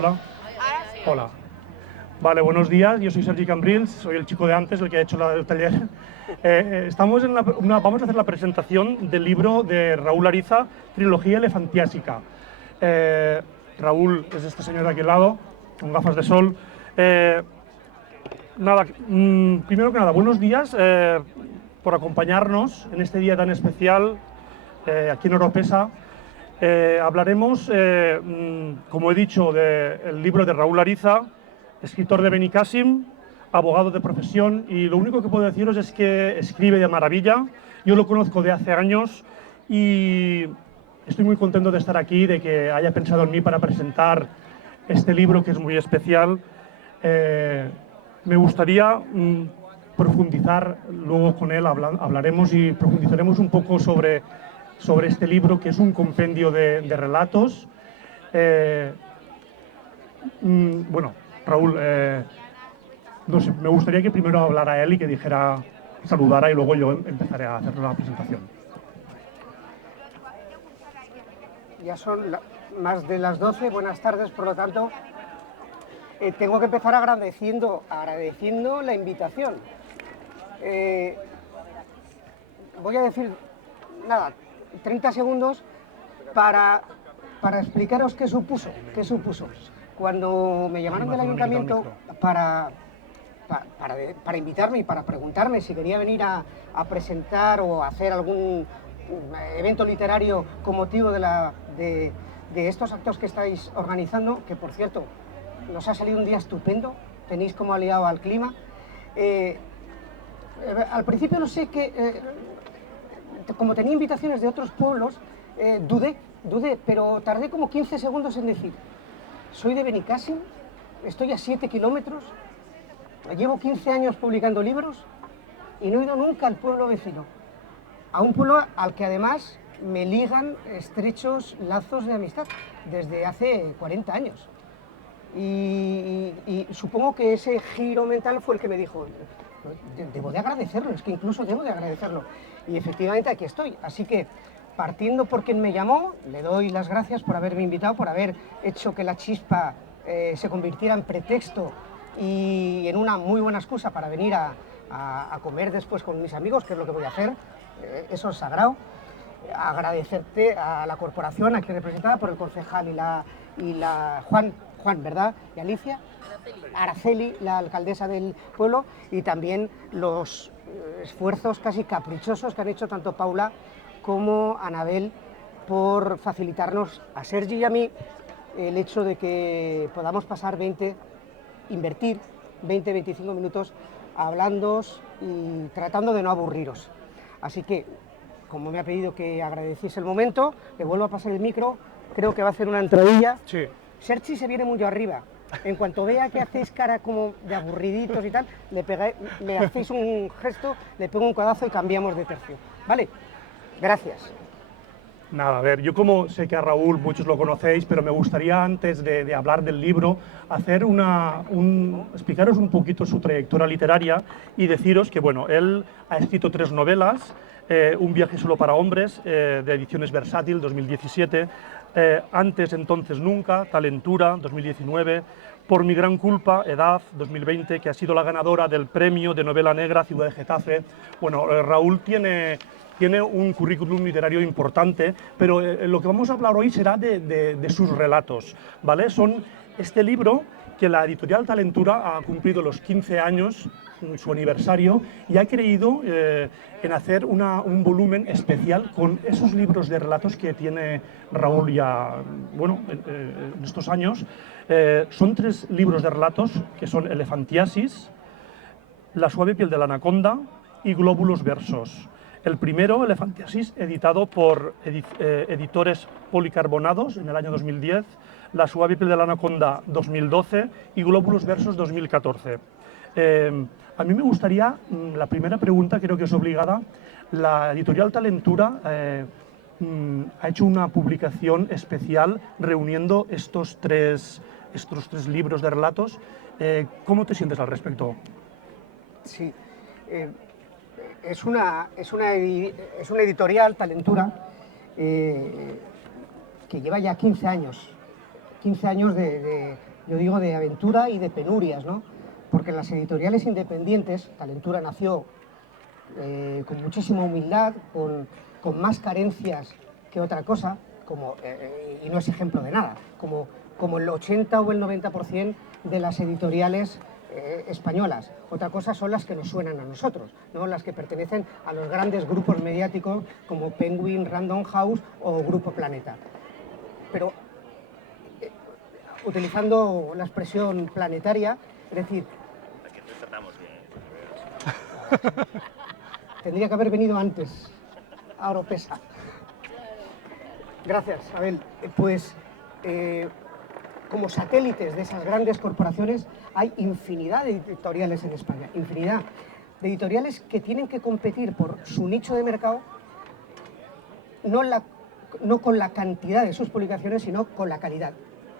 Hola. Hola. Vale, buenos días. Yo soy Sergi Cambrils, soy el chico de antes, el que ha hecho el taller. Vamos a hacer la presentación del libro de Raúl Ariza, Trilogía Elefantiásica. Raúl es este señor de aquí al lado, con gafas de sol. Primero que nada, buenos días por acompañarnos en este día tan especial aquí en Oropesa. Hablaremos, como he dicho, del libro de Raúl Ariza, escritor de Benicàssim, abogado de profesión, y lo único que puedo deciros es que escribe de maravilla. Yo lo conozco de hace años y estoy muy contento de estar aquí, de que haya pensado en mí para presentar este libro que es muy especial. Me gustaría profundizar luego con él, hablaremos y profundizaremos un poco sobre este libro, que es un compendio de relatos. Bueno, Raúl, no sé, me gustaría que primero hablara él y que dijera, saludara, y luego yo empezaré a hacer la presentación. Ya son más de las 12, buenas tardes, por lo tanto, tengo que empezar agradeciendo la invitación. Voy a decir, 30 segundos para explicaros qué supuso. Cuando me llamaron del ayuntamiento para invitarme y para preguntarme si quería venir a presentar o hacer algún evento literario con motivo de estos actos que estáis organizando, que por cierto, nos ha salido un día estupendo, tenéis como aliado al clima. Al principio no sé qué, como tenía invitaciones de otros pueblos, dudé, pero tardé como 15 segundos en decir, soy de Benicàssim, estoy a 7 kilómetros, llevo 15 años publicando libros y no he ido nunca al pueblo vecino, a un pueblo al que además me ligan estrechos lazos de amistad desde hace 40 años. Y supongo que ese giro mental fue el que me dijo, debo de agradecerlo, es que incluso debo de agradecerlo. Y efectivamente aquí estoy, así que partiendo por quien me llamó, le doy las gracias por haberme invitado, por haber hecho que la chispa se convirtiera en pretexto y en una muy buena excusa para venir a comer después con mis amigos, que es lo que voy a hacer, eso es sagrado. Agradecerte a la corporación aquí representada por el concejal y la Juan, ¿verdad? Y Alicia, Araceli, la alcaldesa del pueblo, y también los esfuerzos casi caprichosos que han hecho tanto Paula como Anabel por facilitarnos a Sergi y a mí el hecho de que podamos pasar invertir 20-25 minutos hablando y tratando de no aburriros. Así que, como me ha pedido que agradeciese el momento, le vuelvo a pasar el micro, creo que va a hacer una entradilla. Sí. Sergi se viene muy arriba. En cuanto vea que hacéis cara como de aburriditos y tal, me hacéis un gesto, le pego un codazo y cambiamos de tercio. ¿Vale? Gracias. Nada, a ver, yo como sé que a Raúl muchos lo conocéis, pero me gustaría antes de hablar del libro, hacer explicaros un poquito su trayectoria literaria y deciros que, bueno, él ha escrito 3 novelas, Un viaje solo para hombres, de Ediciones Versátil, 2017, Antes, entonces, nunca, Talentura, 2019, Por mi gran culpa, Edad, 2020, que ha sido la ganadora del premio de novela negra Ciudad de Getafe. Bueno, Raúl tiene un currículum literario importante, pero lo que vamos a hablar hoy será de sus relatos, ¿vale? Son este libro que la editorial Talentura ha cumplido los 15 años, su aniversario, y ha creído en hacer un volumen especial con esos libros de relatos que tiene Raúl ya, bueno, en estos años. Son 3 libros de relatos que son Elefantiasis, La suave piel de la anaconda y Glóbulos versos. El primero, Elefantiasis, editado por editores Policarbonados en el año 2010, La suave piel de la anaconda 2012 y Glóbulos versos 2014. A mí me gustaría, la primera pregunta creo que es obligada, la editorial Talentura ha hecho una publicación especial reuniendo estos tres libros de relatos. ¿Cómo te sientes al respecto? Sí, es una editorial, Talentura, que lleva ya 15 años de yo digo de aventura y de penurias, ¿no? Porque en las editoriales independientes, Talentura nació con muchísima humildad, con más carencias que otra cosa, y no es ejemplo de nada, como el 80 o el 90% de las editoriales españolas. Otra cosa son las que nos suenan a nosotros, ¿no? Las que pertenecen a los grandes grupos mediáticos como Penguin, Random House o Grupo Planeta. Pero utilizando la expresión planetaria, es decir... Aquí nos tratamos bien. Tendría que haber venido antes a Oropesa. Gracias, Abel. Pues como satélites de esas grandes corporaciones hay infinidad de editoriales en España, infinidad de editoriales que tienen que competir por su nicho de mercado, no con la cantidad de sus publicaciones, sino con la calidad,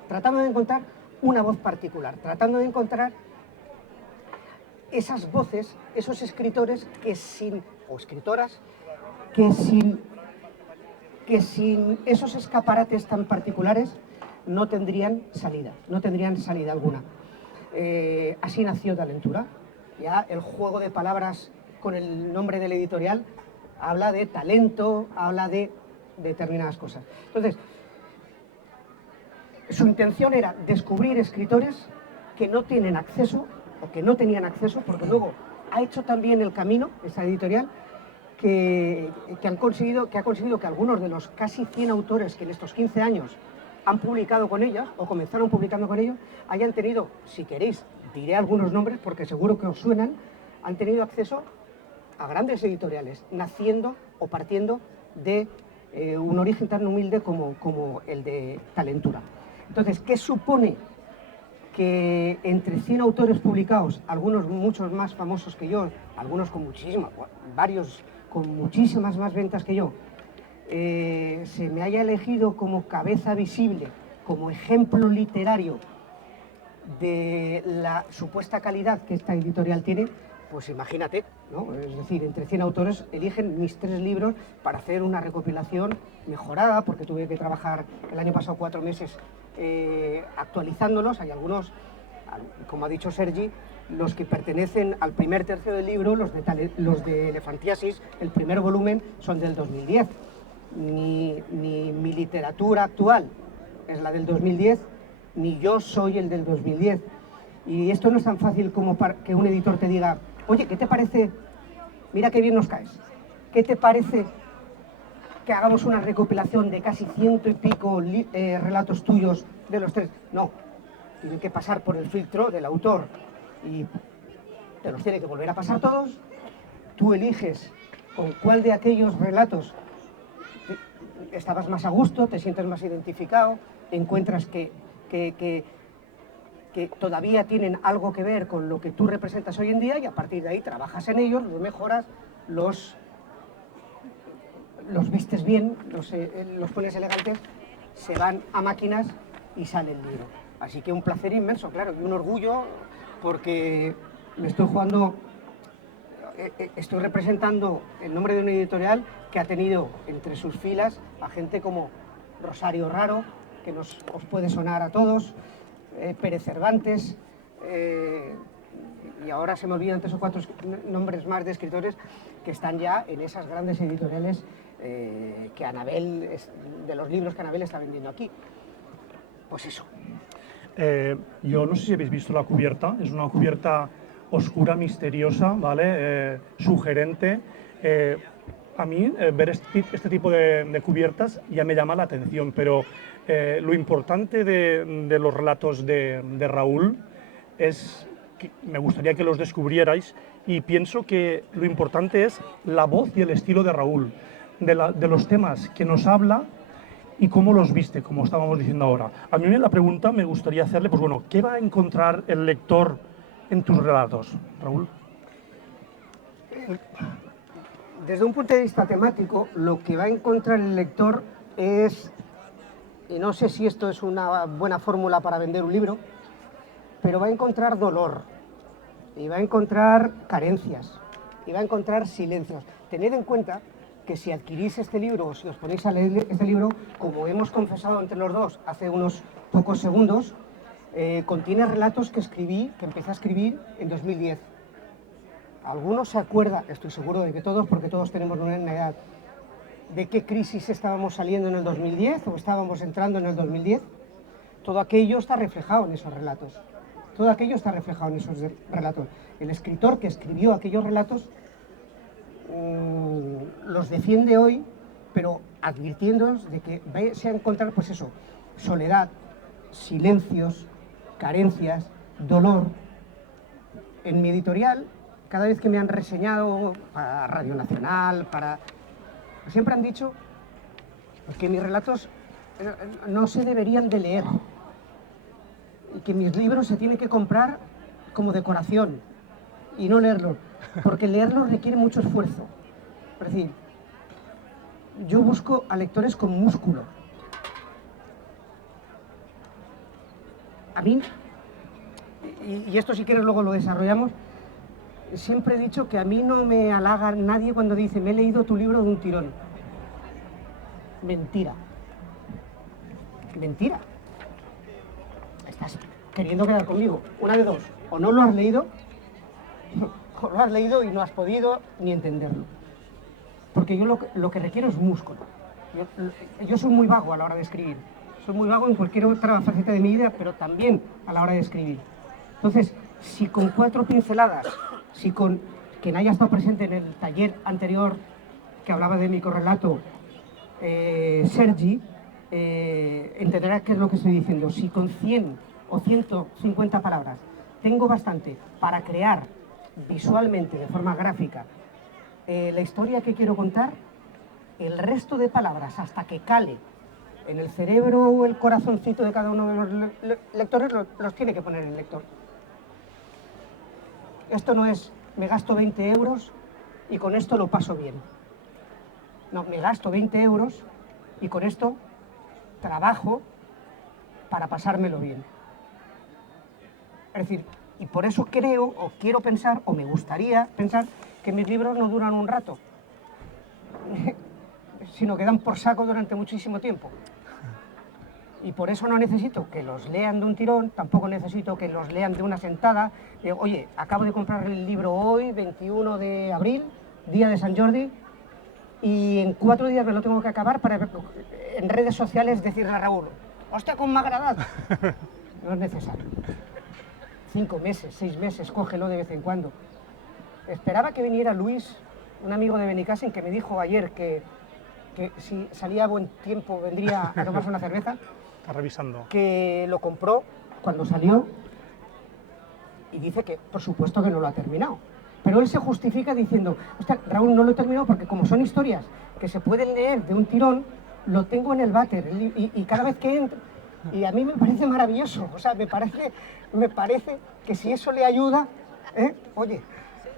tratando de encontrar una voz particular, tratando de encontrar esas voces, esos escritores o escritoras que sin esos escaparates tan particulares no tendrían salida alguna. Así nació Talentura. Ya el juego de palabras con el nombre del editorial habla de talento, habla de determinadas cosas. Entonces, su intención era descubrir escritores que no tienen acceso o que no tenían acceso, porque luego ha hecho también el camino, esa editorial, que ha conseguido que algunos de los casi 100 autores que en estos 15 años han publicado con ellas, o comenzaron publicando con ellos, hayan tenido, si queréis, diré algunos nombres porque seguro que os suenan, han tenido acceso a grandes editoriales, naciendo o partiendo de un origen tan humilde como el de Talentura. Entonces, ¿qué supone que entre 100 autores publicados, algunos muchos más famosos que yo, algunos con muchísimas, varios con muchísimas más ventas que yo, se me haya elegido como cabeza visible, como ejemplo literario de la supuesta calidad que esta editorial tiene, pues imagínate, ¿no? Es decir, entre 100 autores eligen mis 3 libros para hacer una recopilación mejorada, porque tuve que trabajar el año pasado 4 meses actualizándolos. Hay algunos, como ha dicho Sergi, los que pertenecen al primer tercio del libro, los de Elefantiasis, el primer volumen, son del 2010. Ni mi literatura actual es la del 2010, ni yo soy el del 2010. Y esto no es tan fácil como que un editor te diga: oye, ¿qué te parece? Mira qué bien nos caes. ¿Qué te parece que hagamos una recopilación de casi 100 y pico relatos tuyos de los 3? No, tienen que pasar por el filtro del autor y te los tiene que volver a pasar todos. Tú eliges con cuál de aquellos relatos estabas más a gusto, te sientes más identificado, encuentras que todavía tienen algo que ver con lo que tú representas hoy en día, y a partir de ahí trabajas en ellos, los mejoras, los vistes bien, los pones elegantes, se van a máquinas y sale el libro. Así que un placer inmenso, claro, y un orgullo, porque me estoy jugando, estoy representando el nombre de una editorial que ha tenido entre sus filas a gente como Rosario Raro, que os puede sonar a todos, Pérez Cervantes, y ahora se me olvidan 3 o 4 nombres más de escritores que están ya en esas grandes editoriales que Anabel, de los libros que Anabel está vendiendo aquí. Pues eso. Yo no sé si habéis visto la cubierta, es una cubierta oscura, misteriosa, ¿vale? Sugerente. A mí ver este tipo de cubiertas ya me llama la atención, pero lo importante de los relatos de Raúl es que me gustaría que los descubrierais, y pienso que lo importante es la voz y el estilo de Raúl, de los temas que nos habla y cómo los viste, como estábamos diciendo ahora. A mí la pregunta me gustaría hacerle, pues bueno, ¿qué va a encontrar el lector en tus relatos, Raúl? Desde un punto de vista temático, lo que va a encontrar el lector es, y no sé si esto es una buena fórmula para vender un libro, pero va a encontrar dolor, y va a encontrar carencias, y va a encontrar silencios. Tened en cuenta que si adquirís este libro, o si os ponéis a leer este libro, como hemos confesado entre los dos hace unos pocos segundos, contiene relatos que empecé a escribir en 2010. Algunos se acuerdan, estoy seguro de que todos, porque todos tenemos una edad, de qué crisis estábamos saliendo en el 2010 o estábamos entrando en el 2010. Todo aquello está reflejado en esos relatos. Todo aquello está reflejado en esos relatos. El escritor que escribió aquellos relatos los defiende hoy, pero advirtiéndonos de que vais a encontrar, pues eso, soledad, silencios, carencias, dolor. En mi editorial, cada vez que me han reseñado para Radio Nacional, siempre han dicho que mis relatos no se deberían de leer y que mis libros se tienen que comprar como decoración y no leerlos, porque leerlos requiere mucho esfuerzo. Es decir, yo busco a lectores con músculo. A mí, y esto si quieres luego lo desarrollamos, siempre he dicho que a mí no me halaga nadie cuando dice me he leído tu libro de un tirón. Mentira. Mentira. Estás queriendo quedar conmigo. Una de dos. O no lo has leído, o lo has leído y no has podido ni entenderlo. Porque yo lo que requiero es músculo. Yo soy muy vago a la hora de escribir. Soy muy vago en cualquier otra faceta de mi vida, pero también a la hora de escribir. Entonces, si con 4 pinceladas, si con quien haya estado presente en el taller anterior que hablaba de mi correlato, Sergi, entenderá qué es lo que estoy diciendo. Si con 100 o 150 palabras tengo bastante para crear visualmente, de forma gráfica, la historia que quiero contar, el resto de palabras, hasta que cale en el cerebro o el corazoncito de cada uno de los lectores, los tiene que poner el lector. Esto no es, me gasto 20 euros y con esto lo paso bien. No, me gasto 20 euros y con esto trabajo para pasármelo bien. Es decir, y por eso creo, o quiero pensar, o me gustaría pensar, que mis libros no duran un rato, sino que dan por saco durante muchísimo tiempo. Y por eso no necesito que los lean de un tirón, tampoco necesito que los lean de una sentada. Oye, acabo de comprar el libro hoy, 21 de abril, día de San Jordi, y en 4 días me lo tengo que acabar para en redes sociales decirle a Raúl, ¡hostia, cómo me ha agradado! No es necesario. 5 meses, 6 meses, cógelo de vez en cuando. Esperaba que viniera Luis, un amigo de Benicàssim, que me dijo ayer que si salía buen tiempo vendría a tomarse una cerveza. Está revisando. Que lo compró cuando salió y dice que por supuesto que no lo ha terminado. Pero él se justifica diciendo, hostia, Raúl, no lo he terminado porque como son historias que se pueden leer de un tirón, lo tengo en el váter y cada vez que entro... Y a mí me parece maravilloso, o sea, me parece que si eso le ayuda, oye,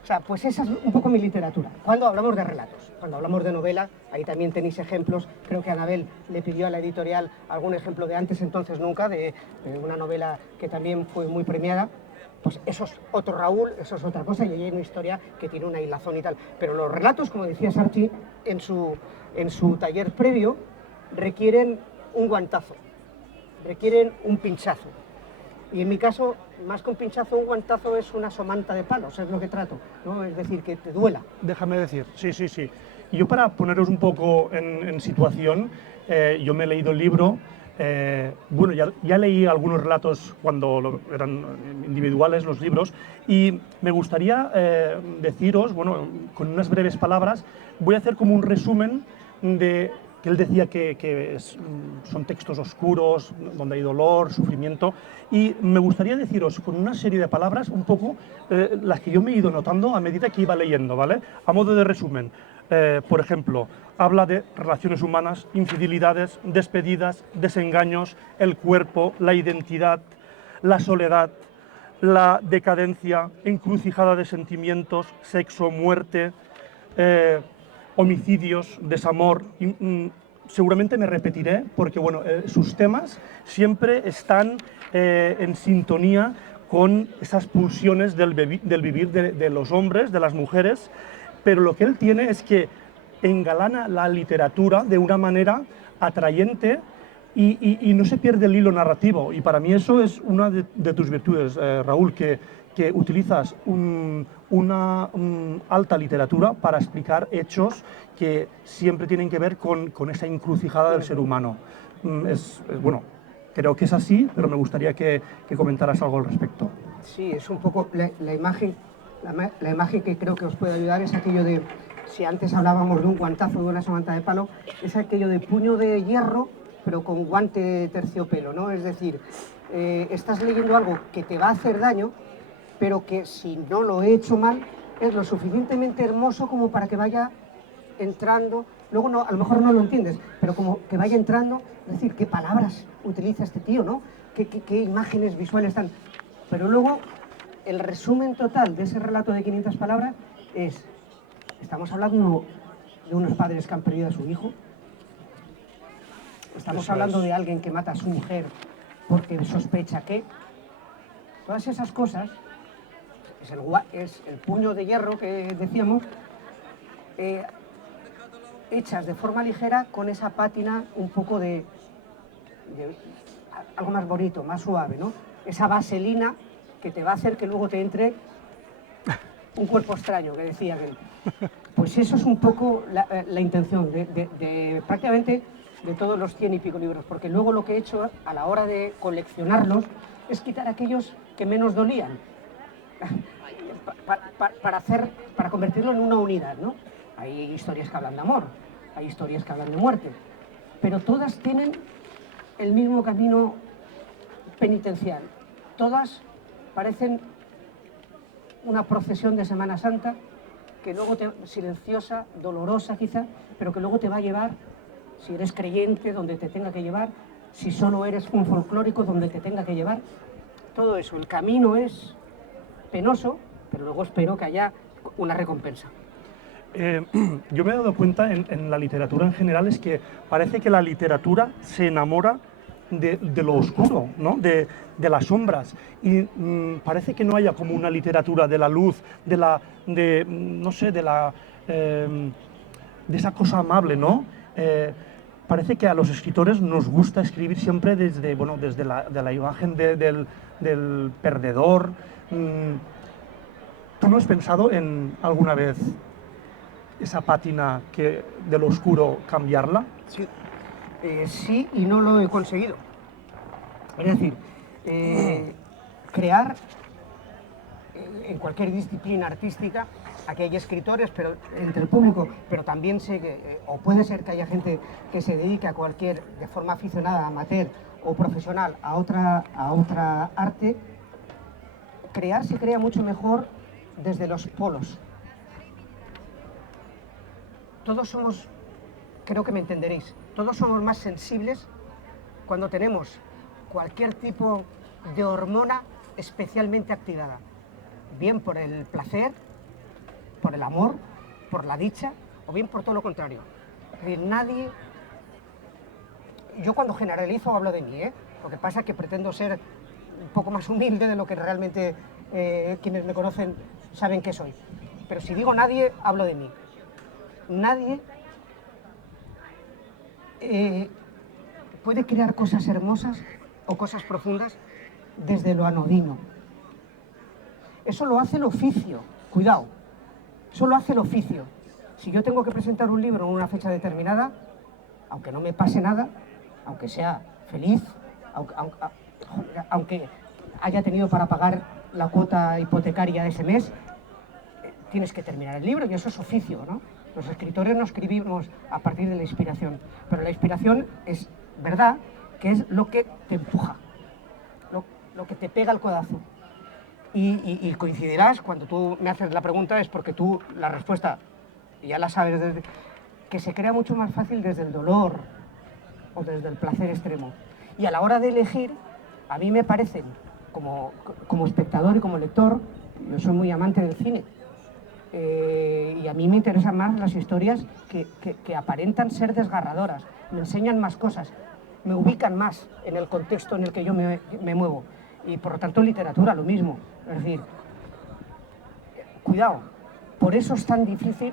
o sea, pues esa es un poco mi literatura. Cuando hablamos de relatos, cuando hablamos de novela, ahí también tenéis ejemplos. Creo que Anabel le pidió a la editorial algún ejemplo de Antes entonces nunca, de una novela que también fue muy premiada. Pues eso es otro Raúl, eso es otra cosa, y ahí hay una historia que tiene una hilazón y tal. Pero los relatos, como decía Sarchi en su taller previo, requieren un guantazo, requieren un pinchazo. Y en mi caso, más que un pinchazo, un guantazo es una somanta de palos, es lo que trato, ¿no? Es decir, que te duela. Déjame decir, sí. Y yo para poneros un poco en situación, yo me he leído el libro, bueno, ya leí algunos relatos cuando eran individuales los libros, y me gustaría deciros, bueno, con unas breves palabras, voy a hacer como un resumen de... que él decía que son textos oscuros, donde hay dolor, sufrimiento, y me gustaría deciros con una serie de palabras un poco las que yo me he ido notando a medida que iba leyendo, ¿vale? A modo de resumen, por ejemplo, habla de relaciones humanas, infidelidades, despedidas, desengaños, el cuerpo, la identidad, la soledad, la decadencia, encrucijada de sentimientos, sexo, muerte, homicidios, desamor. Seguramente me repetiré porque bueno, sus temas siempre están en sintonía con esas pulsiones del vivir de los hombres, de las mujeres, pero lo que él tiene es que engalana la literatura de una manera atrayente y no se pierde el hilo narrativo. Y para mí eso es una de tus virtudes, Raúl, que utilizas una alta literatura para explicar hechos que siempre tienen que ver con esa encrucijada del ser humano. Bueno, creo que es así, pero me gustaría que comentaras algo al respecto. Sí, es un poco la imagen, la imagen que creo que os puede ayudar es aquello de, si antes hablábamos de un guantazo, de una somanta de palo, es aquello de puño de hierro, pero con guante de terciopelo, ¿no? Es decir, estás leyendo algo que te va a hacer daño, pero que si no lo he hecho mal, es lo suficientemente hermoso como para que vaya entrando, luego no, a lo mejor no lo entiendes, pero como que vaya entrando, es decir, qué palabras utiliza este tío, ¿no? Qué imágenes visuales están. Pero luego, el resumen total de ese relato de 500 palabras es, estamos hablando de unos padres que han perdido a su hijo, estamos hablando de alguien que mata a su mujer porque sospecha que, todas esas cosas, es el puño de hierro que decíamos, hechas de forma ligera con esa pátina un poco de algo más bonito, más suave, ¿no? Esa vaselina que te va a hacer que luego te entre un cuerpo extraño, que decía aquel. Pues eso es un poco la intención de prácticamente de todos los 100 y pico libros, porque luego lo que he hecho a la hora de coleccionarlos es quitar aquellos que menos dolían, para convertirlo en una unidad, ¿no? Hay historias que hablan de amor, hay historias que hablan de muerte, pero todas tienen el mismo camino penitencial. Todas parecen una procesión de Semana Santa que luego silenciosa, dolorosa quizá, pero que luego te va a llevar, si eres creyente, donde te tenga que llevar, si solo eres un folclórico, donde te tenga que llevar. Todo eso, el camino es penoso, pero luego espero que haya una recompensa. Yo me he dado cuenta en la literatura en general es que parece que la literatura se enamora de lo oscuro, ¿no? de las sombras, y parece que no haya como una literatura de la luz, no sé, de esa cosa amable, ¿no? Parece que a los escritores nos gusta escribir siempre desde la imagen del perdedor. ¿Tú no has pensado en alguna vez esa pátina de lo oscuro cambiarla? Sí. Sí, y no lo he conseguido. Es decir, crear en cualquier disciplina artística, aquí hay escritores pero entre el público, pero también sé que, o puede ser que haya gente que se dedique a cualquier, de forma aficionada, amateur o profesional, a otra arte. Crear se crea mucho mejor desde los polos. Todos somos, creo que me entenderéis, todos somos más sensibles cuando tenemos cualquier tipo de hormona especialmente activada, bien por el placer, por el amor, por la dicha, o bien por todo lo contrario. Es decir, nadie... Yo cuando generalizo hablo de mí, ¿eh? Lo que pasa es que pretendo ser un poco más humilde de lo que realmente quienes me conocen saben que soy. Pero si digo nadie, hablo de mí. Nadie puede crear cosas hermosas o cosas profundas desde lo anodino. Eso lo hace el oficio, cuidado, eso lo hace el oficio. Si yo tengo que presentar un libro en una fecha determinada, aunque no me pase nada, aunque sea feliz, aunque haya tenido para pagar la cuota hipotecaria de ese mes, tienes que terminar el libro y eso es oficio, ¿no? Los escritores no escribimos a partir de la inspiración, pero la inspiración es verdad que es lo que te empuja, lo que te pega el codazo. Y coincidirás, cuando tú me haces la pregunta es porque tú la respuesta ya la sabes, que se crea mucho más fácil desde el dolor o desde el placer extremo. Y a la hora de elegir, a mí me parecen, como espectador y como lector, yo soy muy amante del cine, y a mí me interesan más las historias que aparentan ser desgarradoras, me enseñan más cosas, me ubican más en el contexto en el que yo me muevo. Y por lo tanto literatura lo mismo. Es decir, cuidado, por eso es tan difícil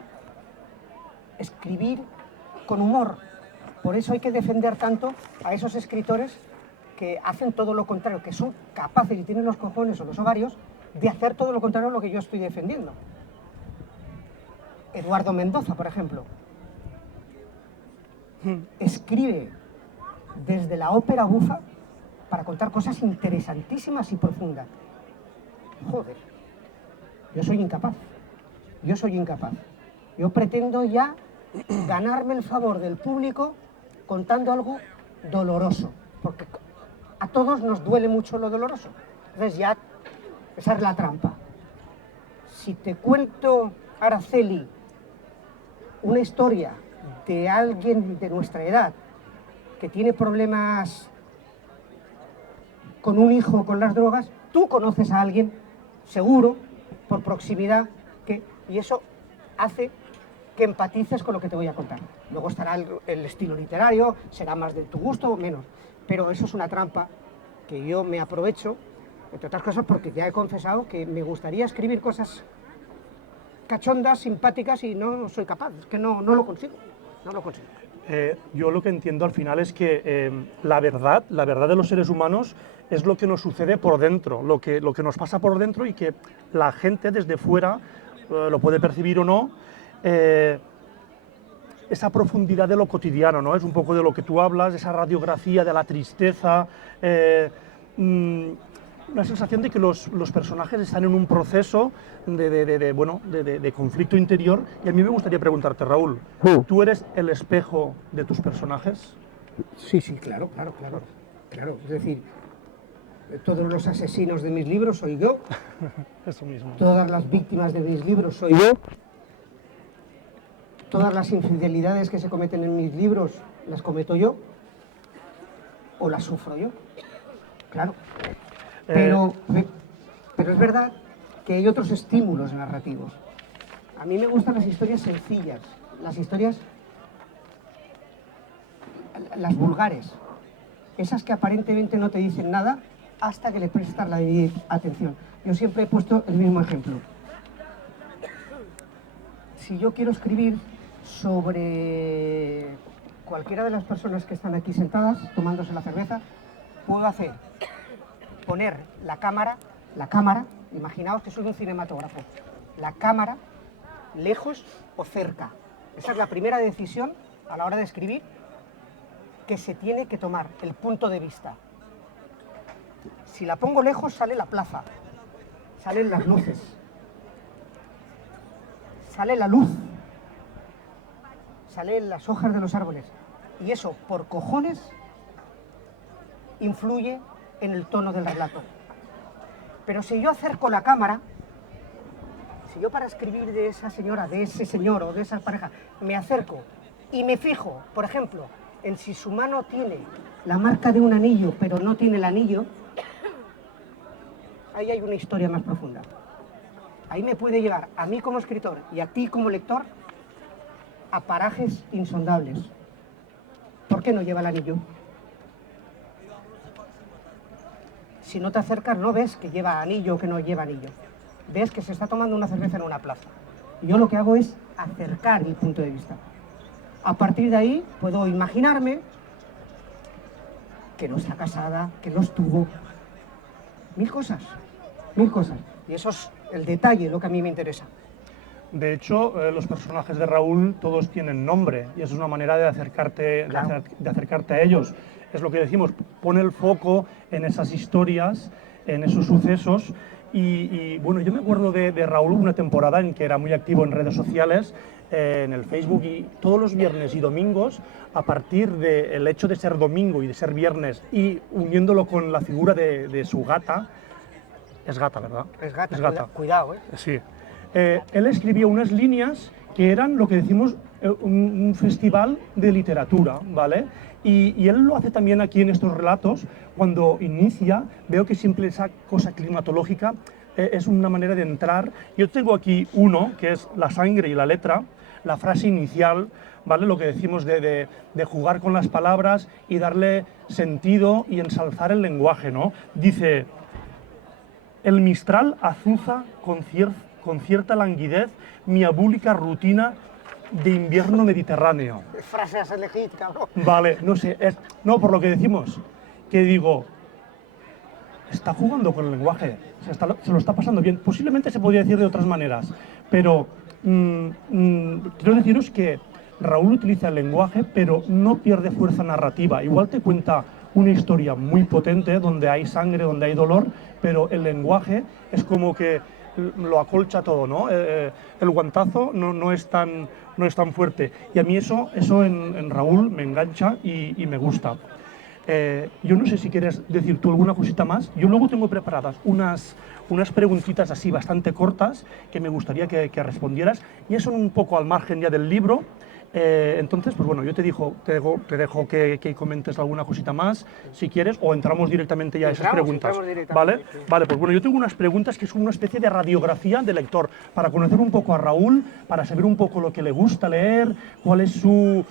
escribir con humor, Por eso hay que defender tanto a esos escritores que hacen todo lo contrario, que son capaces y tienen los cojones o los ovarios de hacer todo lo contrario a lo que yo estoy defendiendo. Eduardo Mendoza, por ejemplo, escribe desde la ópera bufa para contar cosas interesantísimas y profundas. Joder, yo soy incapaz. Yo pretendo ya ganarme el favor del público contando algo doloroso, porque a todos nos duele mucho lo doloroso. Entonces ya, esa es la trampa. Si te cuento, Araceli, una historia de alguien de nuestra edad que tiene problemas con un hijo con las drogas, tú conoces a alguien, seguro, por proximidad, y eso hace que empatices con lo que te voy a contar. Luego estará el estilo literario, será más de tu gusto o menos, pero eso es una trampa que yo me aprovecho, entre otras cosas porque ya he confesado que me gustaría escribir cosas cachondas, simpáticas, y no soy capaz, es que no lo consigo. Yo lo que entiendo al final es que la verdad de los seres humanos es lo que nos sucede por dentro, lo que nos pasa por dentro, y que la gente desde fuera lo puede percibir o no, esa profundidad de lo cotidiano, ¿no? Es un poco de lo que tú hablas, esa radiografía de la tristeza, una sensación de que los personajes están en un proceso de conflicto interior. Y a mí me gustaría preguntarte, Raúl, ¿tú eres el espejo de tus personajes? Sí, claro. Es decir, todos los asesinos de mis libros soy yo. Eso mismo. Todas las víctimas de mis libros soy yo. Todas las infidelidades que se cometen en mis libros las cometo yo. O las sufro yo. Claro. Pero es verdad que hay otros estímulos narrativos. A mí me gustan las historias sencillas, las historias, las vulgares, esas que aparentemente no te dicen nada hasta que le prestas la debida atención. Yo siempre he puesto el mismo ejemplo. Si yo quiero escribir sobre cualquiera de las personas que están aquí sentadas tomándose la cerveza, puedo poner la cámara, imaginaos que soy un cinematógrafo, la cámara lejos o cerca. Esa es la primera decisión a la hora de escribir que se tiene que tomar, el punto de vista. Si la pongo lejos, sale la plaza, salen las luces, sale la luz, salen las hojas de los árboles, y eso, por cojones, influye en el tono del relato. Pero si yo acerco la cámara, si yo para escribir de esa señora, de ese señor o de esa pareja, me acerco y me fijo, por ejemplo, en si su mano tiene la marca de un anillo, pero no tiene el anillo, ahí hay una historia más profunda. Ahí me puede llevar a mí como escritor y a ti como lector a parajes insondables. ¿Por qué no lleva el anillo? Si no te acercas, no ves que lleva anillo o que no lleva anillo. Ves que se está tomando una cerveza en una plaza. Y yo lo que hago es acercar el punto de vista. A partir de ahí puedo imaginarme que no está casada, que no estuvo. Mil cosas. Y eso es el detalle, lo que a mí me interesa. De hecho, los personajes de Raúl todos tienen nombre, y eso es una manera de acercarte, Claro. de acercarte a ellos. Es lo que decimos, pone el foco en esas historias, en esos sucesos. Y bueno, yo me acuerdo de Raúl una temporada en que era muy activo en redes sociales, en el Facebook, y todos los viernes y domingos, a partir del hecho de ser domingo y de ser viernes, y uniéndolo con la figura de su gata, es gata, ¿verdad? Es gata, Es gata. cuidado, ¿eh? Sí. Él escribía unas líneas que eran lo que decimos un festival de literatura, ¿vale? Y él lo hace también aquí en estos relatos. Cuando inicia, veo que siempre esa cosa climatológica es una manera de entrar. Yo tengo aquí uno, que es la sangre y la letra, la frase inicial, ¿vale? Lo que decimos de jugar con las palabras y darle sentido y ensalzar el lenguaje, ¿no? Dice: el mistral azuza con cierta languidez mi abúlica rutina de invierno mediterráneo. Frase has elegido, cabrón. Vale, no sé, no, por lo que decimos, que digo, está jugando con el lenguaje, se lo está pasando bien. Posiblemente se podría decir de otras maneras, pero quiero deciros que Raúl utiliza el lenguaje, pero no pierde fuerza narrativa. Igual te cuenta una historia muy potente, donde hay sangre, donde hay dolor, pero el lenguaje es como que lo acolcha todo, ¿no? El guantazo no es tan fuerte. Y a mí eso en Raúl me engancha y me gusta. Yo no sé si quieres decir tú alguna cosita más. Yo luego tengo preparadas unas preguntitas así bastante cortas que me gustaría que respondieras. Y son un poco al margen ya del libro. Entonces, pues bueno, yo te dejo que comentes alguna cosita más, si quieres, o entramos directamente ya a esas preguntas. ¿Vale? Vale, pues bueno, yo tengo unas preguntas que son una especie de radiografía del lector, para conocer un poco a Raúl, para saber un poco lo que le gusta leer, cuál es su,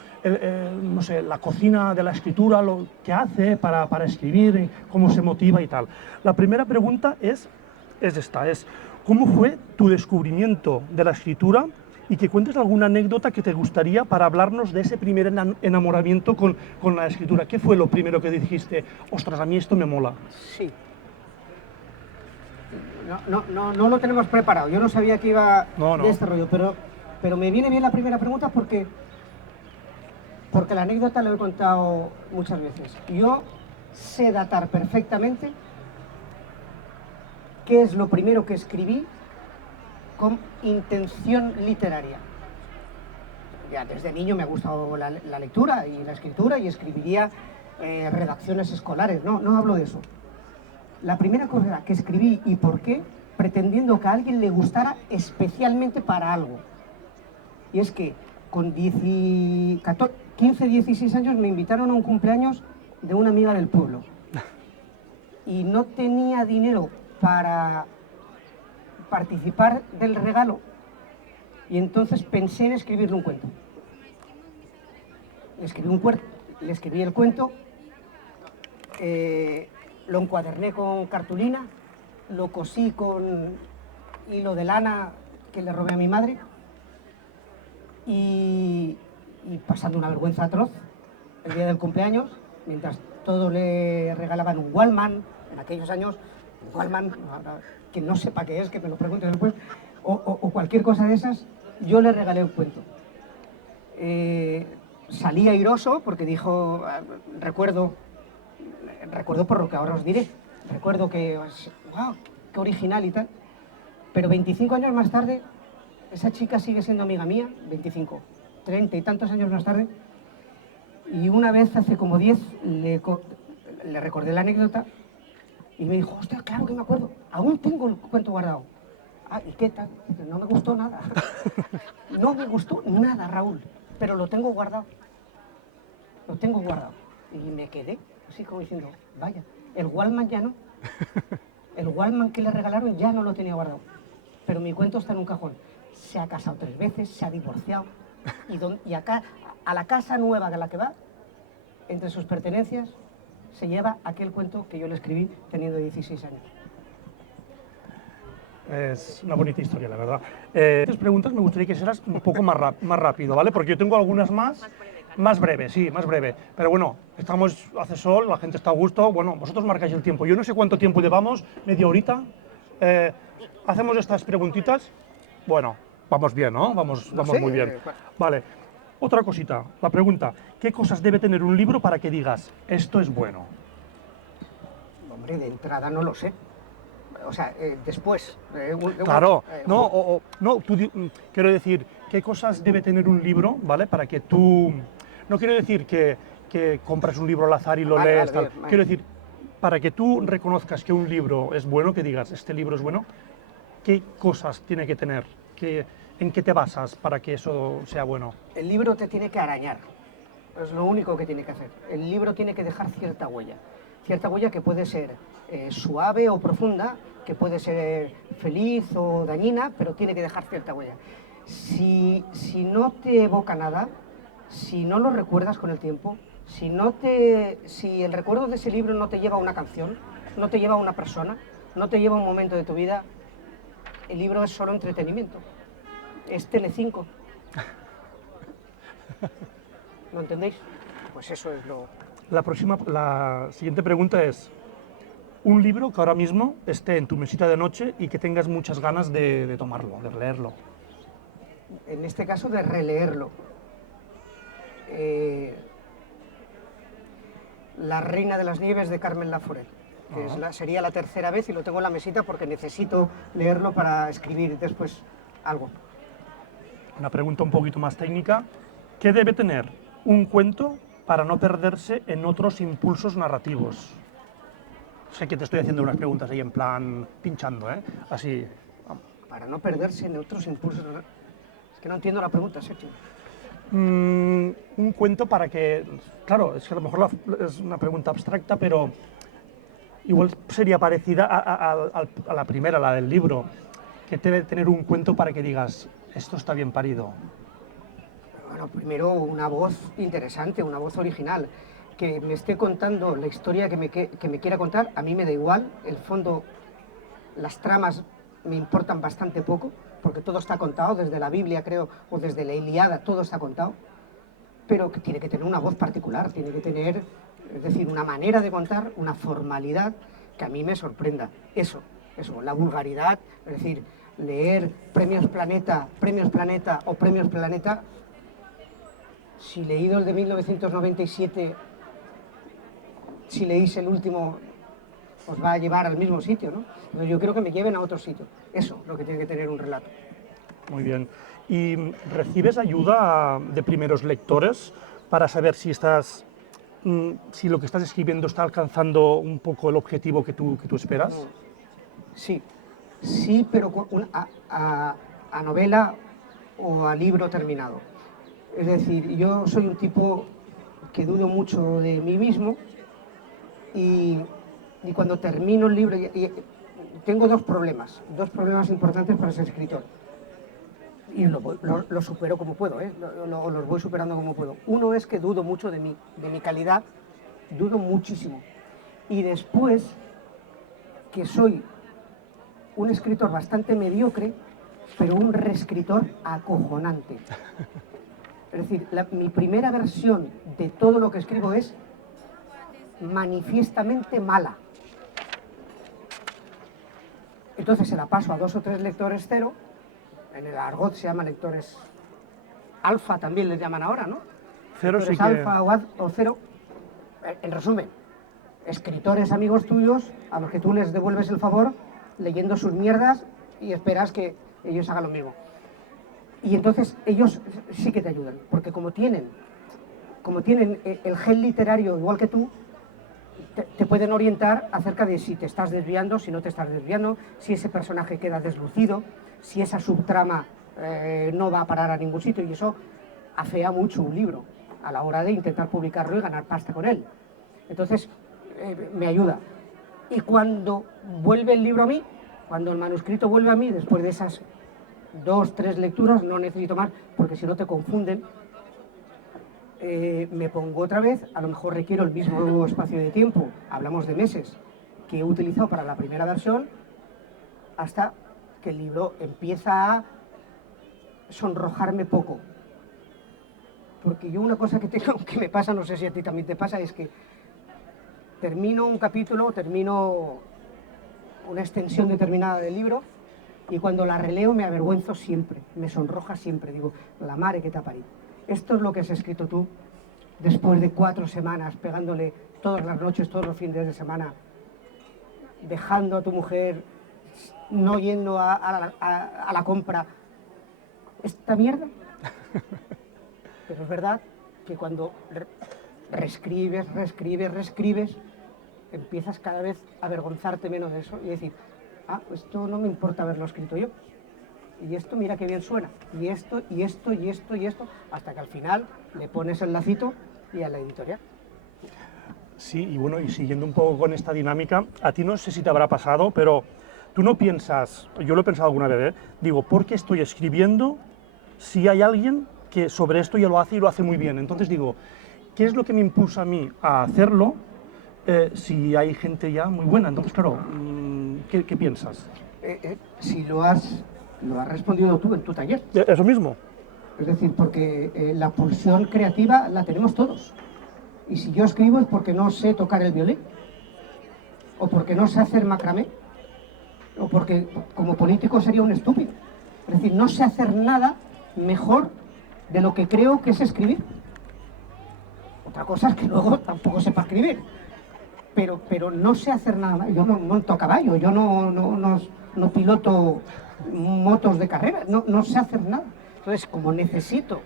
no sé, la cocina de la escritura, lo que hace para escribir, cómo se motiva y tal. La primera pregunta es esta, ¿cómo fue tu descubrimiento de la escritura? Y que cuentes alguna anécdota que te gustaría para hablarnos de ese primer enamoramiento con la escritura. ¿Qué fue lo primero que dijiste? Ostras, a mí esto me mola. Sí. No lo tenemos preparado. Yo no sabía que iba de este rollo, pero me viene bien la primera pregunta porque la anécdota la he contado muchas veces. Yo sé datar perfectamente qué es lo primero que escribí con intención literaria. Ya desde niño me ha gustado la lectura y la escritura y escribiría redacciones escolares, no hablo de eso. La primera cosa que escribí y por qué, pretendiendo que a alguien le gustara especialmente para algo. Y es que con 15, 16 años me invitaron a un cumpleaños de una amiga del pueblo. Y no tenía dinero para participar del regalo y entonces pensé en escribirle un cuento. Le escribí el cuento, lo encuaderné con cartulina, lo cosí con hilo de lana que le robé a mi madre y pasando una vergüenza atroz el día del cumpleaños, mientras todos le regalaban un Wallman, en aquellos años, un Wallman, que no sepa qué es, que me lo pregunte después, o cualquier cosa de esas, yo le regalé un cuento. Salí airoso porque dijo, recuerdo por lo que ahora os diré, recuerdo que, wow, qué original y tal, pero 25 años más tarde, esa chica sigue siendo amiga mía, 25, 30 y tantos años más tarde, y una vez hace como 10 le recordé la anécdota y me dijo, hostia, claro que me acuerdo, aún tengo el cuento guardado. Ah, ¿y qué tal? No me gustó nada. No me gustó nada, Raúl, pero lo tengo guardado. Lo tengo guardado. Y me quedé así como diciendo, vaya, el Wallman ya no. El Wallman que le regalaron ya no lo tenía guardado. Pero mi cuento está en un cajón. Se ha casado 3 veces, se ha divorciado. Y acá, a la casa nueva de la que va, entre sus pertenencias, se lleva aquel cuento que yo le escribí teniendo 16 años. Es una bonita historia, la verdad. Estas preguntas me gustaría que seas un poco más rápido, ¿vale? Porque yo tengo algunas más breves, sí, más breve. Pero bueno, hace sol, la gente está a gusto. Bueno, vosotros marcáis el tiempo. Yo no sé cuánto tiempo llevamos, media horita. Hacemos estas preguntitas. Bueno, vamos bien, ¿no? Vamos muy bien. Vale. Otra cosita, la pregunta, ¿qué cosas debe tener un libro para que digas, esto es bueno? Hombre, de entrada no lo sé. O sea, después. Claro, quiero decir, ¿qué cosas debe tener un libro, ¿vale? Para que tú, no quiero decir que compras un libro al azar y lo lees, tal. Quiero decir, para que tú reconozcas que un libro es bueno, que digas, este libro es bueno, ¿qué cosas tiene que tener? ¿En qué te basas para que eso sea bueno? El libro te tiene que arañar, es lo único que tiene que hacer. El libro tiene que dejar cierta huella que puede ser suave o profunda, que puede ser feliz o dañina, pero tiene que dejar cierta huella. Si no te evoca nada, si no lo recuerdas con el tiempo, si el recuerdo de ese libro no te lleva a una canción, no te lleva a una persona, no te lleva a un momento de tu vida, el libro es solo entretenimiento. Es Telecinco. ¿Lo entendéis? Pues eso es lo... La siguiente pregunta es, un libro que ahora mismo esté en tu mesita de noche y que tengas muchas ganas de tomarlo, de leerlo. En este caso, de releerlo. La Reina de las Nieves de Carmen Laforet, que sería la tercera vez y lo tengo en la mesita porque necesito leerlo para escribir después algo. Una pregunta un poquito más técnica. ¿Qué debe tener un cuento para no perderse en otros impulsos narrativos? Sé que te estoy haciendo unas preguntas ahí en plan pinchando, ¿eh? Así. Para no perderse en otros impulsos... Es que no entiendo la pregunta, Sergio. Un cuento para que... Claro, es que a lo mejor es una pregunta abstracta, pero igual sería parecida a la primera, la del libro. Que debe tener un cuento para que digas, esto está bien parido. Bueno, primero una voz interesante, una voz original. Que me esté contando la historia que me quiera contar, a mí me da igual. El fondo, las tramas me importan bastante poco, porque todo está contado, desde la Biblia creo, o desde la Ilíada, todo está contado. Pero que tiene que tener una voz particular, tiene que tener, es decir, una manera de contar, una formalidad que a mí me sorprenda. Eso, la vulgaridad, es decir, leer Premios Planeta o Premios Planeta, si leído el de 1997, si leéis el último, os va a llevar al mismo sitio, ¿no? Entonces yo creo que me lleven a otro sitio. Eso es lo que tiene que tener un relato. Muy bien. ¿Y recibes ayuda de primeros lectores para saber si si lo que estás escribiendo está alcanzando un poco el objetivo que tú esperas? Sí, pero a novela o a libro terminado. Es decir, yo soy un tipo que dudo mucho de mí mismo y cuando termino el libro, tengo dos problemas importantes para ser escritor. Y lo supero como puedo, los voy superando como puedo. Uno es que dudo mucho de mi calidad, dudo muchísimo. Y después, que soy un escritor bastante mediocre, pero un reescritor acojonante. Es decir, mi primera versión de todo lo que escribo es manifiestamente mala. Entonces se la paso a 2 o 3 lectores cero. En el argot se llaman lectores alfa, también les llaman ahora, ¿no? Cero sí que... alfa o cero. En resumen, escritores amigos tuyos a los que tú les devuelves el favor leyendo sus mierdas y esperas que ellos hagan lo mismo. Y entonces ellos sí que te ayudan, porque como tienen el gen literario igual que tú, te pueden orientar acerca de si te estás desviando, si no te estás desviando, si ese personaje queda deslucido, si esa subtrama no va a parar a ningún sitio, y eso afea mucho un libro a la hora de intentar publicarlo y ganar pasta con él. Entonces, me ayuda. Y cuando vuelve el libro a mí, cuando el manuscrito vuelve a mí, después de esas 2 o 3 lecturas, no necesito más, porque si no te confunden, me pongo otra vez, a lo mejor requiero el mismo espacio de tiempo, hablamos de meses, que he utilizado para la primera versión, hasta que el libro empieza a sonrojarme poco. Porque yo una cosa que me pasa, no sé si a ti también te pasa, es que termino un capítulo, termino una extensión determinada del libro, y cuando la releo me avergüenzo siempre, me sonroja siempre, digo, la mare que te ha parido. Esto es lo que has escrito tú, después de 4 semanas, pegándole todas las noches, todos los fines de semana, dejando a tu mujer, no yendo a la compra. ¿Esta mierda? Pero es verdad que cuando reescribes, empiezas cada vez a avergonzarte menos de eso y decir, esto no me importa haberlo escrito yo. Y esto mira qué bien suena, y esto, hasta que al final le pones el lacito y a la editorial. Sí, y bueno, y siguiendo un poco con esta dinámica, a ti no sé si te habrá pasado, pero tú no piensas, yo lo he pensado alguna vez, digo, ¿por qué estoy escribiendo si hay alguien que sobre esto ya lo hace y lo hace muy bien? Entonces digo, ¿qué es lo que me impulsa a mí a hacerlo si hay gente ya muy buena? Entonces, claro, ¿qué piensas? Si lo has respondido tú en tu taller. Eso mismo. Es decir, porque la pulsión creativa la tenemos todos. Y si yo escribo es porque no sé tocar el violín, o porque no sé hacer macramé, o porque como político sería un estúpido. Es decir, no sé hacer nada mejor de lo que creo que es escribir. Otra cosa es que luego tampoco sepa escribir. Pero no sé hacer nada más. Yo no monto a caballo, yo no piloto motos de carrera, no sé hacer nada. Entonces, como necesito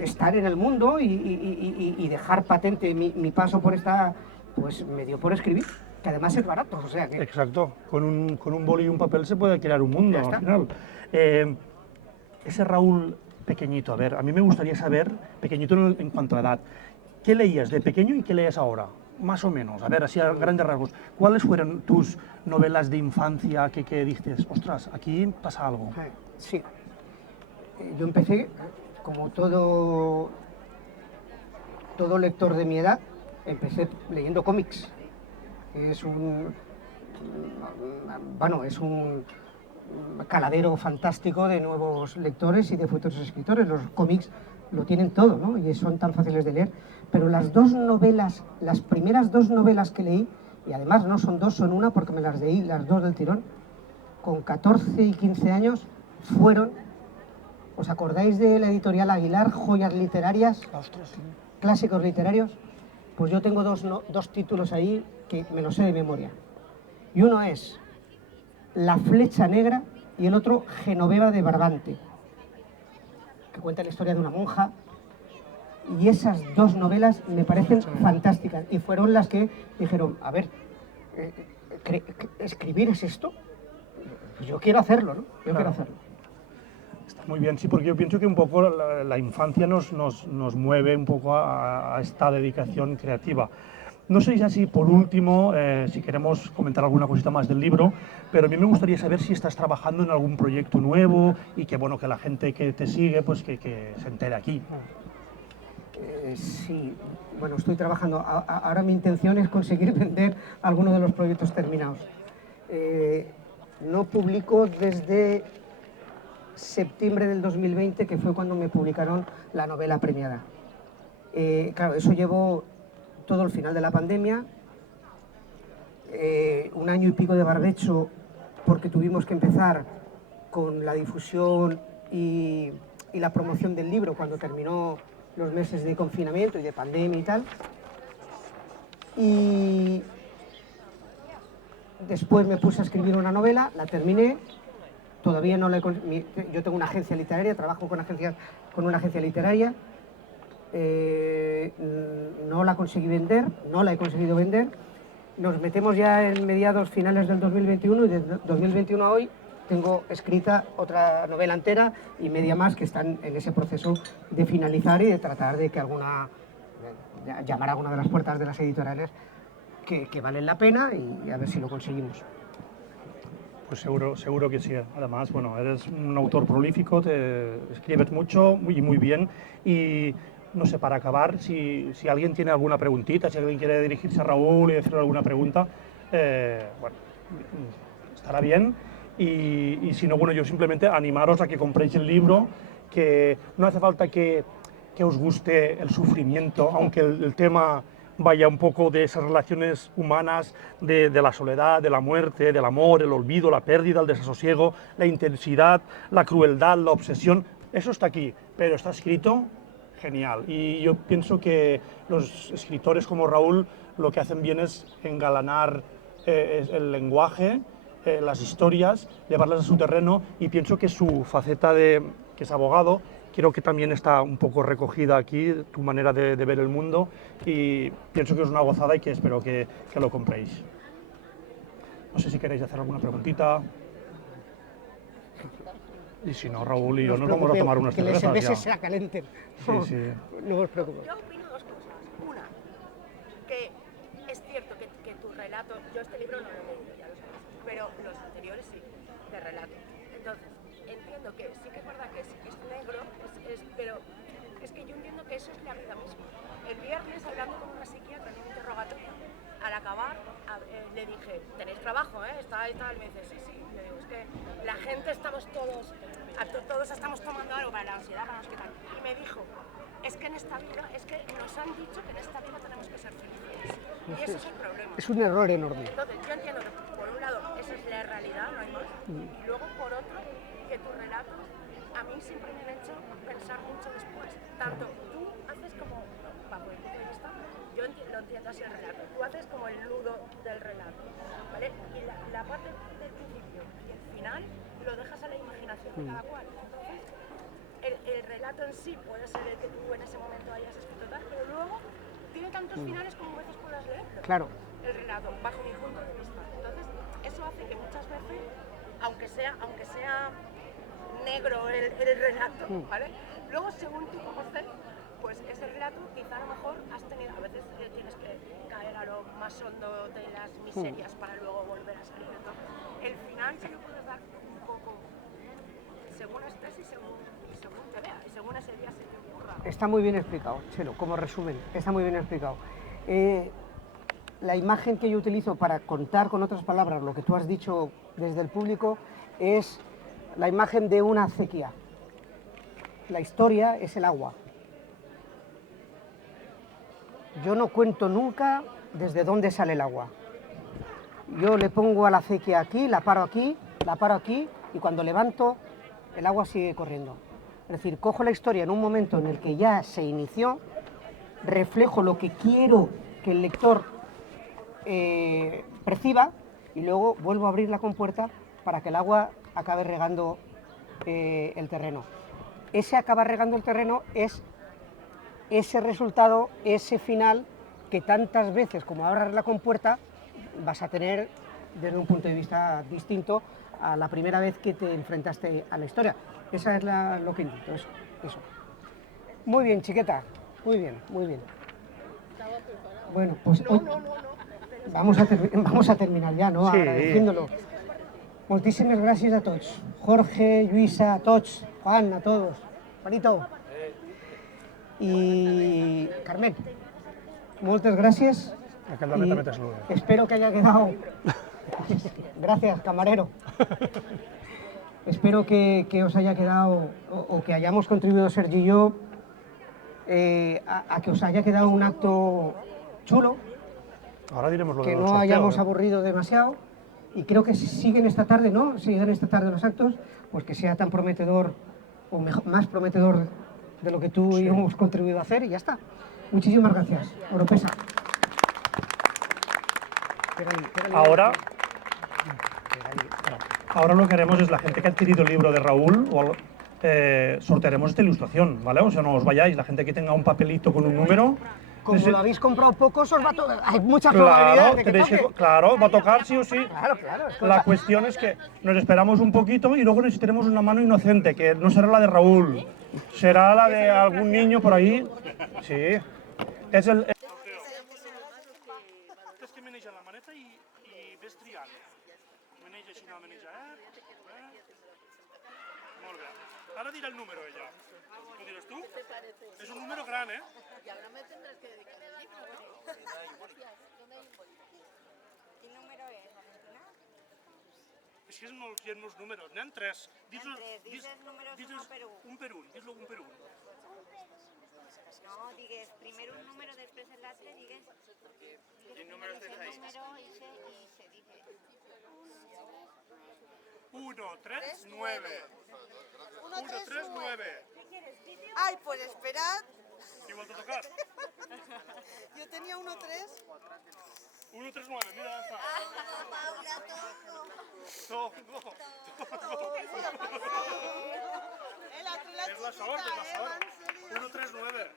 estar en el mundo y dejar patente mi paso por esta, pues me dio por escribir, que además es barato, o sea que... Exacto, con un boli y un papel se puede crear un mundo Ya está. al final. Ese Raúl pequeñito, a ver, a mí me gustaría saber, pequeñito en cuanto a edad, ¿qué leías de pequeño y qué leías ahora? Más o menos, a ver, así a grandes rasgos. ¿Cuáles fueron tus novelas de infancia que dices, ostras, aquí pasa algo? Sí. Yo empecé, como todo lector de mi edad, empecé leyendo cómics. Es un caladero fantástico de nuevos lectores y de futuros escritores. Los cómics lo tienen todo, ¿no? Y son tan fáciles de leer. Pero las primeras dos novelas que leí, y además no son dos, son una porque me las leí las dos del tirón, con 14 y 15 años, fueron, ¿os acordáis de la editorial Aguilar, Joyas Literarias? Ostras, sí. Clásicos literarios. Pues yo tengo dos títulos ahí que me los sé de memoria. Y uno es La Flecha Negra y el otro Genoveva de Brabante, que cuenta la historia de una monja. Y esas dos novelas me parecen fantásticas y fueron las que dijeron, a ver, ¿escribir es esto? Pues yo quiero hacerlo, ¿no? Quiero hacerlo. Está muy bien, sí, porque yo pienso que un poco la infancia nos mueve un poco a esta dedicación creativa. No sé si por último, si queremos comentar alguna cosita más del libro, pero a mí me gustaría saber si estás trabajando en algún proyecto nuevo y que, bueno, que la gente que te sigue, pues que se entere aquí. Sí, bueno, estoy trabajando. Ahora mi intención es conseguir vender alguno de los proyectos terminados. No publico desde septiembre del 2020, que fue cuando me publicaron la novela premiada. Claro, eso llevó todo el final de la pandemia, un año y pico de barbecho, porque tuvimos que empezar con la difusión y la promoción del libro cuando terminó los meses de confinamiento y de pandemia y tal. Y después me puse a escribir una novela, la terminé, todavía no la he... Yo tengo una agencia literaria, trabajo con una agencia literaria, no la conseguí vender, no la he conseguido vender. Nos metemos ya en mediados finales del 2021 y desde 2021 a hoy tengo escrita otra novela entera y media más que están en ese proceso de finalizar y de tratar de que llamar a alguna de las puertas de las editoriales que valen la pena y a ver si lo conseguimos. Pues seguro que sí. Además, bueno, eres un autor prolífico, te escribes mucho y muy bien. Y no sé, para acabar, si alguien tiene alguna preguntita, si alguien quiere dirigirse a Raúl y decirle alguna pregunta, bueno, estará bien. Y si no, bueno, yo simplemente animaros a que compréis el libro, que no hace falta que os guste el sufrimiento, aunque el tema vaya un poco de esas relaciones humanas, de la soledad, de la muerte, del amor, el olvido, la pérdida, el desasosiego, la intensidad, la crueldad, la obsesión. Eso está aquí, pero está escrito genial. Y yo pienso que los escritores como Raúl lo que hacen bien es engalanar el lenguaje, las historias, llevarlas a su terreno, y pienso que su faceta que es abogado, creo que también está un poco recogida aquí, tu manera de ver el mundo, y pienso que es una gozada y que espero que lo compréis. No sé si queréis hacer alguna preguntita. Y si no, Raúl y yo nos vamos a tomar unas cervezas ya. Que les se acalenten. Sí, sí. No os preocupéis. Yo opino dos cosas. Una, que es cierto que tu relato, yo este libro no lo he leído, ya lo sabes, pero los anteriores sí, de relato. Entonces, entiendo que sí que es verdad que es negro, pero es que yo entiendo que eso es la vida misma. El viernes, hablando con una psiquiatra en un interrogatorio, al acabar le dije, tenéis trabajo, ¿eh? Está y tal, me dice, sí, sí. Le digo, es que la gente estamos todos todos estamos tomando algo para la ansiedad, para no sé qué tal. Y me dijo, es que en esta vida, es que nos han dicho que en esta vida tenemos que ser felices. Y ese es el problema. Es un error enorme. Entonces, yo entiendo que por un lado esa es la realidad, no hay más, y luego por otro, que tus relatos a mí siempre me han hecho pensar mucho después. Tanto tú haces como, bajo mi punto de vista, yo lo entiendo así el relato, tú haces como el nudo del relato, ¿vale? Y la parte del principio y el final lo dejas a la imaginación de cada cual. Entonces, el relato en sí puede ser el que tú en ese momento hayas escrito tal, pero luego tiene tantos finales como veces puedas leerlo. Claro. El relato, bajo mi punto de vista. Entonces, eso hace que muchas veces, aunque sea negro el relato, ¿vale? Luego, según tú como estés, pues ese relato quizá a lo mejor has tenido, a veces tienes que caer a lo más hondo de las miserias para luego volver a salir. Entonces, el final sí lo puedes dar un poco según estés y según te vea, y según ese día se te ocurra. Está muy bien explicado, Chelo, como resumen, está muy bien explicado. La imagen que yo utilizo para contar con otras palabras lo que tú has dicho desde el público es la imagen de una acequia. La historia es el agua. Yo no cuento nunca desde dónde sale el agua. Yo le pongo a la acequia aquí, la paro aquí y cuando levanto el agua sigue corriendo. Es decir, cojo la historia en un momento en el que ya se inició, reflejo lo que quiero que el lector perciba y luego vuelvo a abrir la compuerta para que el agua acabe regando el terreno. Ese acabar regando el terreno es ese resultado, ese final que tantas veces como abras la compuerta vas a tener desde un punto de vista distinto a la primera vez que te enfrentaste a la historia. Esa es lo que intento, eso. Muy bien, chiqueta, muy bien, muy bien. Bueno, pues hoy vamos a terminar ja, no? Sí. Agradeciéndolo. Moltíssimes gràcies a tots. Jorge, Lluïsa, a tots. Juan, a todos. Juanito. Y Carmen, moltes gràcies. Aquel también te metes luego. Espero que haya quedado... Gracias, camarero. Espero que os haya quedado, o que hayamos contribuido Sergi y yo, a que os haya quedado un acto chulo, Ahora diremos lo que del no sorteo, hayamos ¿eh? aburrido demasiado, y creo que si siguen esta tarde, ¿no? Siguen esta tarde los actos, pues que sea tan prometedor, o más prometedor de lo que tú y yo hemos contribuido a hacer, y ya está. Muchísimas gracias. Oropesa. Ahora lo que haremos es la gente que ha adquirido el libro de Raúl, sortearemos esta ilustración, ¿vale? O sea, no os vayáis, la gente que tenga un papelito con un número. Como lo habéis comprado pocos, os va a tocar. Hay muchas Claro, probabilidades de que toque. claro, va a tocar sí o sí. Claro. La cuestión es que nos esperamos un poquito y luego necesitaremos una mano inocente, que no será la de Raúl, será la de algún niño por ahí. Sí. És el... És que maneja la maneta i ves triant. Maneja així, no maneja, Molt bé. Ara dirà el número, ella. Ho diràs tu? És un número gran, Y ahora me tendrás que dedicar el libro, ¿no? ¿Qué número es, Valentina? És que no hi ha els números, n'hi ha tres. Dices números uno per un. Un per un, dis-lo un per un. No, digues primero un número, después el otro, digues. ¿Qué número estáis ahí? Número y se dice. 1, 3, 9. 1, 3, 9. Ay, pues esperad. Igual te ha tocat. Yo tenía 1-3. 1, 3, 9, mira, ya está. Paula, todo. Tongo. El otro la És la chiquita, sort, és la va, sort. en serio. 1, 3, 9.